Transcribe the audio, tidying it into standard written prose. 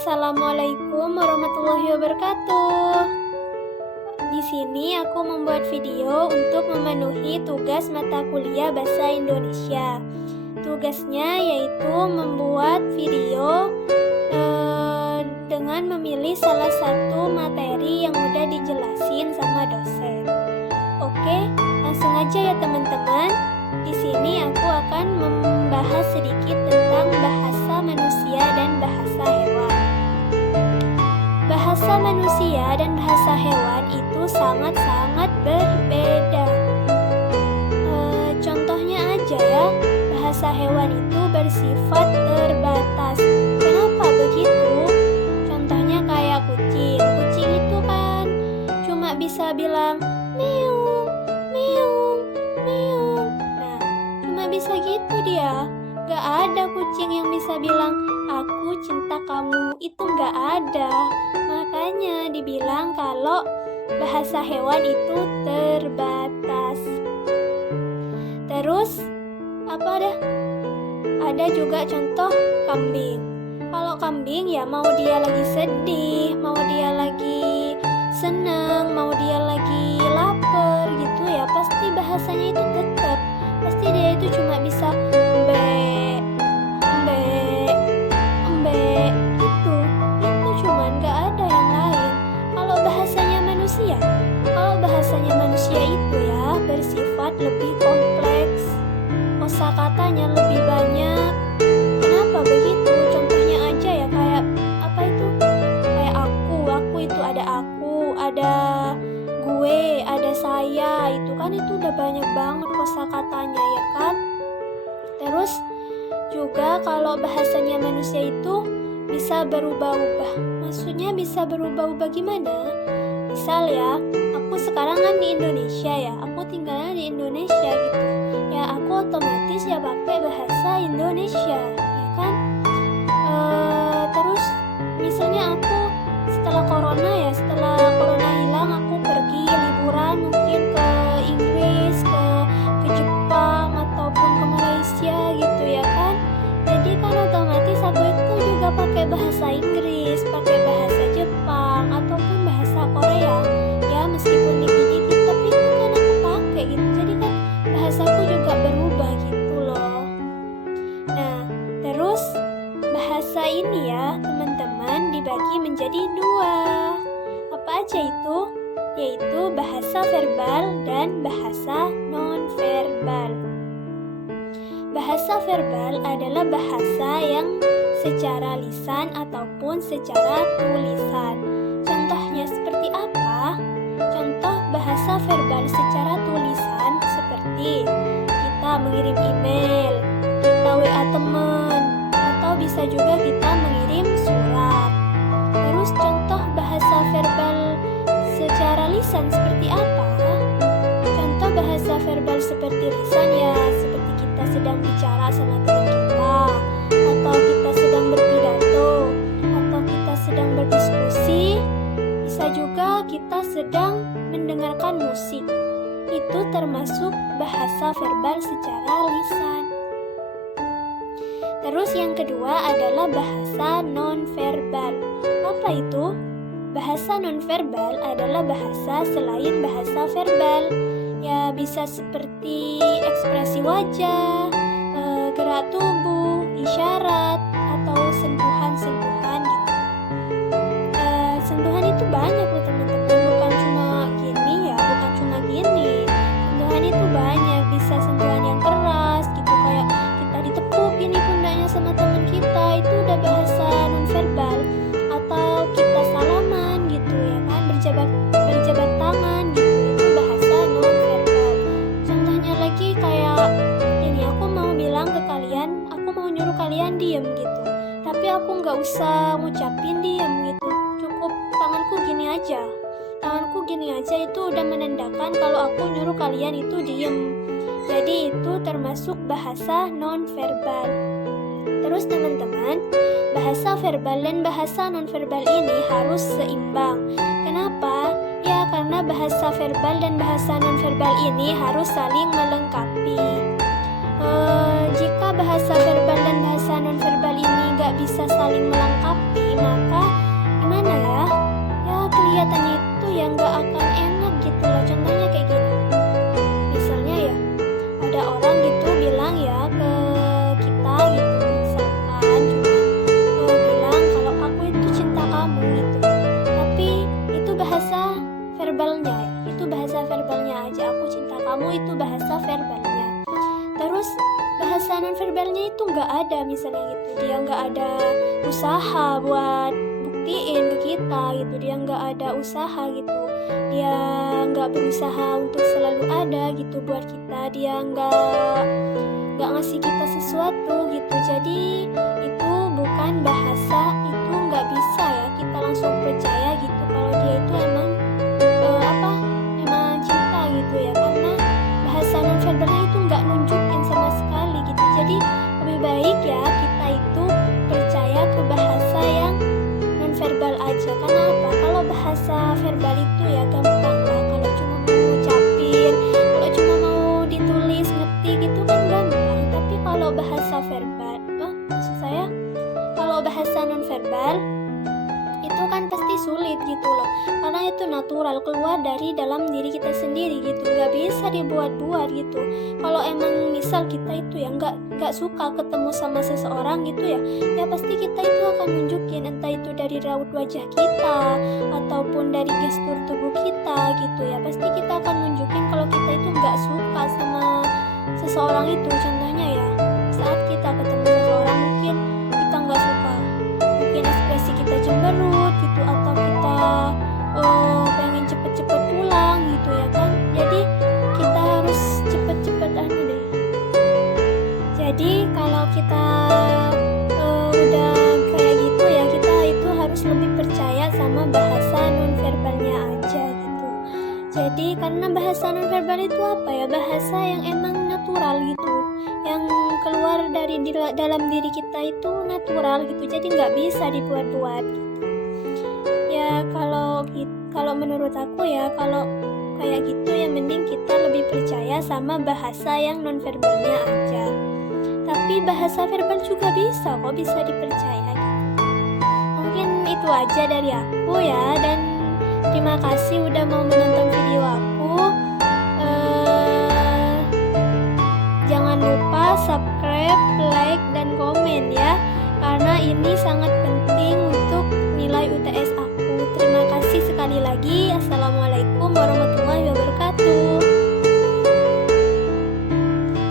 Assalamualaikum warahmatullahi wabarakatuh. Di sini aku membuat video untuk memenuhi tugas mata kuliah Bahasa Indonesia. Tugasnya yaitu membuat video dengan memilih salah satu materi yang udah dijelasin sama dosen. Oke, langsung aja ya teman-teman. Di sini aku akan membahas sedikit tentang bahasa manusia dan bahasa hewan. Bahasa manusia dan bahasa hewan itu sangat-sangat berbeda. Contohnya aja ya, bahasa hewan itu bersifat terbatas. Kenapa begitu? Contohnya kayak kucing. Kucing itu kan cuma bisa bilang meong, meong, meong. Nah, cuma bisa gitu dia. Gak ada kucing yang bisa bilang aku cinta kamu, itu gak ada. Makanya dibilang kalau bahasa hewan itu terbatas. Terus ada juga contoh kambing. Kalau kambing ya mau dia lagi sedih, mau dia lagi seneng, mau dia lagi lapar gitu ya, pasti bahasanya itu tetap. Pasti dia itu cuma bisa bahasanya manusia itu ya bersifat lebih kompleks, kosakatanya lebih banyak. Kenapa begitu? Contohnya aja ya kayak kayak aku itu ada aku, ada gue, ada saya, itu kan itu udah banyak banget kosakatanya ya kan. Terus juga kalau bahasanya manusia itu bisa berubah-ubah. Maksudnya bisa berubah-ubah gimana? Misal ya, aku sekarang kan di Indonesia ya, aku tinggalnya di Indonesia gitu. Ya aku otomatis ya pakai bahasa Indonesia, ya kan? Terus misalnya aku setelah corona hilang, aku pergi liburan mungkin ke Inggris, ke Jepang ataupun ke Malaysia gitu ya kan. Jadi kan otomatis aku itu juga pakai bahasa Inggris, pakai bahasa Jepang ataupun bahasa Korea. Ya meskipun dikit-dikit tapi itu kan aku pakai gitu. Jadi kan bahasaku juga berubah gitu loh. Nah, terus bahasa ini ya teman-teman dibagi menjadi dua. Apa aja itu? Yaitu bahasa verbal dan bahasa non-verbal. Bahasa verbal adalah bahasa yang secara lisan ataupun secara tulisan. Contohnya seperti apa? Contoh bahasa verbal secara tulisan seperti kita mengirim email, kita WA teman, atau bisa juga kita mengirim surat. Terus contoh bahasa verbal secara lisan seperti apa? Contoh bahasa verbal seperti lisan ya, seperti kita sedang bicara sama teman kita, atau kita sedang berpidato, atau kita sedang berdiskusi, bisa juga kita sedang mendengarkan musik. Itu termasuk bahasa verbal secara lisan. Terus yang kedua adalah bahasa non-verbal. Apa itu? Bahasa non-verbal adalah bahasa selain bahasa verbal. Ya bisa seperti ekspresi wajah, gerak tubuh, isyarat, atau sentuhan-sentuhan gitu. Sentuhan itu banyak loh teman-teman, bukan cuma gini ya, bukan cuma gini. Sentuhan itu banyak, bisa sentuhan yang keras gitu, kayak kita ditepuk gini pundaknya sama teman kita, itu udah bahasa non-verbal. Atau kita salaman gitu ya kan, berjabat tangan gitu, itu bahasa non-verbal. Contohnya lagi kayak ini, aku mau bilang ke kalian, aku mau nyuruh kalian diem gitu, tapi aku nggak usah ngucapin diem gitu, cukup tanganku gini aja itu udah menandakan kalau aku nyuruh kalian itu diem. Jadi itu termasuk bahasa non-verbal. Terus teman-teman, bahasa verbal dan bahasa non-verbal ini harus seimbang. Kenapa? Ya karena bahasa verbal dan bahasa non-verbal ini harus saling melengkapi. Jika bahasa verbal dan bahasa non-verbal ini gak bisa saling melengkapi, maka gimana ya? Ya kelihatannya itu yang nggak akan enak gitu loh. Contohnya kayak gini. Misalnya ya, ada orang gitu bilang ya ke kita gitu, misalkan cuma bilang kalau aku itu cinta kamu gitu. Tapi itu bahasa verbalnya ya. Itu bahasa verbalnya aja. Aku cinta kamu itu bahasa verbalnya. Terus bahasa nonverbalnya itu nggak ada misalnya gitu. Dia nggak ada usaha buat buktiin ke kita gitu. Dia nggak ada usaha gitu. Dia nggak berusaha untuk selalu ada gitu buat kita. Dia nggak ngasih kita sesuatu gitu. Jadi itu bukan bahasa, itu nggak bisa ya kita langsung percaya gitu kalau dia itu emang emang cinta gitu ya, karena bahasa nonverbalnya itu nggak nunjukin sama sekali gitu. Jadi lebih baik ya kita itu percaya ke bahasa yang nonverbal aja. Karena apa? Kalau bahasa verbal itu ya gampang lah. Kalau cuma mau ngucapin, kalau cuma mau ditulis ngerti gitu kan gampang. Tapi kalau bahasa verbal, maksud saya kalau bahasa nonverbal itu kan pasti sulit gitu loh, karena itu natural keluar dari dalam diri kita sendiri gitu, nggak bisa dibuat-buat gitu. Kalau emang misal kita itu ya nggak suka ketemu sama seseorang gitu ya, ya pasti kita itu akan nunjukin, entah itu dari raut wajah kita ataupun dari gestur tubuh kita gitu ya, pasti kita akan nunjukin kalau kita itu nggak suka sama seseorang itu. Contohnya ya, saat kita ketemu seseorang mungkin kita nggak suka, mungkin ekspresi kita cemberut gitu, atau kita pengen cepet-cepet pulang gitu ya kan. Jadi kita harus cepet-cepet deh. Jadi kalau kita udah kayak gitu ya, kita itu harus lebih percaya sama bahasa nonverbalnya aja gitu. Jadi karena bahasa nonverbal itu apa ya, bahasa yang emang natural gitu, yang keluar dari dalam diri kita itu natural gitu. Jadi nggak bisa dibuat-buat gitu. Ya kalau menurut aku ya, kalau kayak gitu ya mending kita lebih percaya sama bahasa yang nonverbalnya aja. Tapi bahasa verbal juga bisa kok, bisa dipercaya gitu. Mungkin itu aja dari aku ya, dan terima kasih udah mau menonton video aku. Jangan lupa subscribe, like, dan komen ya, karena ini sangat penting untuk nilai UTS aku. Terima kasih sekali lagi. Assalamualaikum warahmatullahi wabarakatuh.